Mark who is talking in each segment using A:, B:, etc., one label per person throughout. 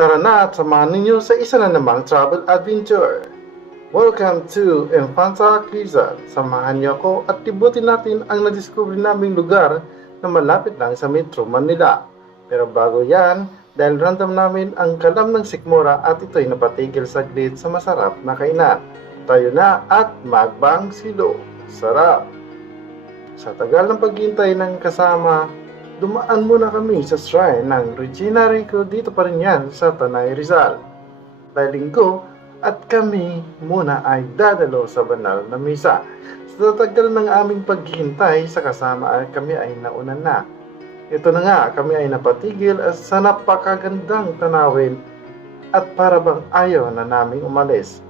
A: Tara na at samahan ninyo sa isa na namang travel adventure. Welcome to Infanta Quezon. Samahan niyo ako at tibutin natin ang nadiscover naming lugar na malapit lang sa Metro Manila. Pero bago yan, dahil random namin ang kalam ng sikmura at ito'y napatigil saglit sa masarap na kainan. Tayo na at magbang silo. Sarap! Sa tagal ng paghintay ng kasama, dumaan muna kami sa shrine ng Regina Rico dito pa rin yan sa Tanay Rizal. Dahil linggo at kami muna ay dadalo sa banal na misa. Sa tagal ng aming paghihintay sa kasama ay kami ay nauna na. Ito na nga, kami ay napatigil at sa napakagandang tanawin at para bang ayaw na naming umalis.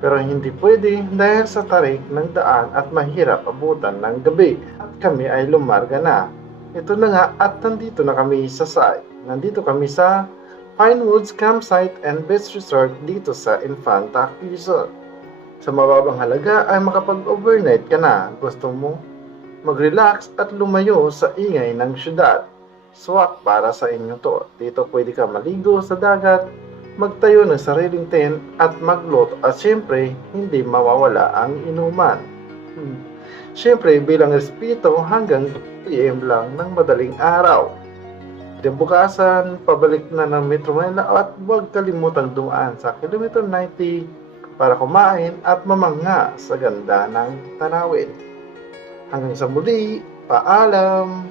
A: Pero hindi pwede dahil sa tarik ng daan at mahirap abutan ng gabi at kami ay lumarga na. Ito na nga at nandito na kami sa site. Nandito kami sa Pinewoods Campsite and Beach Resort dito sa Infanta Quezon. Sa mababang halaga ay makapag-overnight ka na. Gusto mo mag-relax at lumayo sa ingay ng syudad. Swak para sa inyo to. Dito pwede ka maligo sa dagat, magtayo ng sariling tent at magluto at syempre hindi mawawala ang inuman. Hmm. Syempre bilang respeto hanggang PM lang ng madaling araw. Bukasan, pabalik na ng Metro Manila at huwag kalimutang dumaan sa kilometer 90 para kumain at mamangha sa ganda ng tanawin. Hanggang sa muli, paalam!